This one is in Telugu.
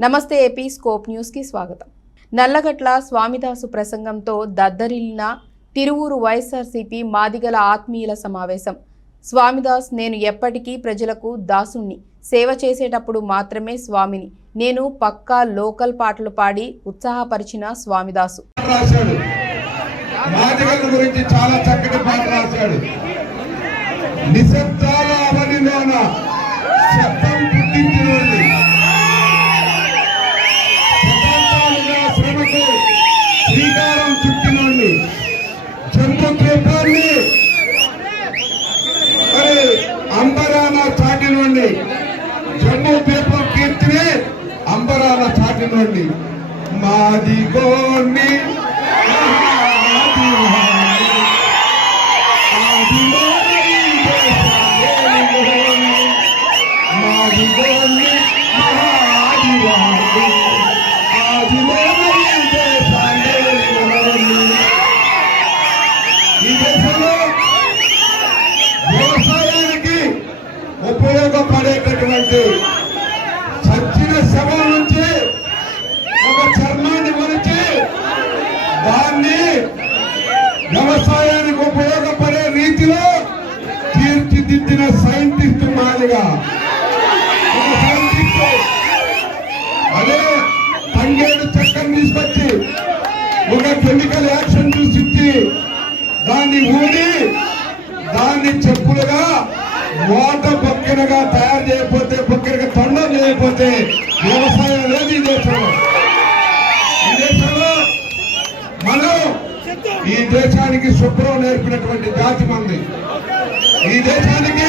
నమస్తే ఏపీ స్కోప్ న్యూస్కి స్వాగతం. నల్లగట్ల స్వామిదాసు ప్రసంగంతో దద్దరిల్లిన తిరువూరు వైఎస్ఆర్సీపీ మాదిగల ఆత్మీయుల సమావేశం. స్వామిదాస్ నేను ఎప్పటికీ ప్రజలకు దాసుణ్ణి. సేవ చేసేటప్పుడు మాత్రమే స్వామిని. నేను పక్కా లోకల్ పాటలు పాడి ఉత్సాహపరిచిన స్వామిదాసు. గురించి చాలా చక్కటి పాట రాశాడు. నిశ్శబ్దాల అవనిలోన జంబు ద్వీపాన్ని మరి అంబరాన చాటినోడిని జమ్ము ద్వీపం కీర్తిని అంబరాన చాటినోడిని మాది గోని. మాది గోని. ఈ నుంచి చచ్చిన శవం నుంచి ఒక చర్మాన్ని మలిచి దాన్ని వ్యవసాయానికి ఉపయోగపడే రీతిలో తీర్చిదిద్దిన సైంటిస్ట్ మాదిగా ఒక సైంటిస్ట్ అదే తంగేడు చక్కని తీసుకొచ్చి ఒక కెమికల్ యాక్షన్ చూసి దాన్ని ఊడి దాన్ని చెప్పులుగా మోట బొక్కెనగా తయారు చేయకపోతే లేకపోతే వ్యవసాయం లేదు ఈ దేశంలో ఈ దేశంలో మనం ఈ దేశానికి శుభ్రం నేర్పినటువంటి జాతి మంది. ఈ దేశానికి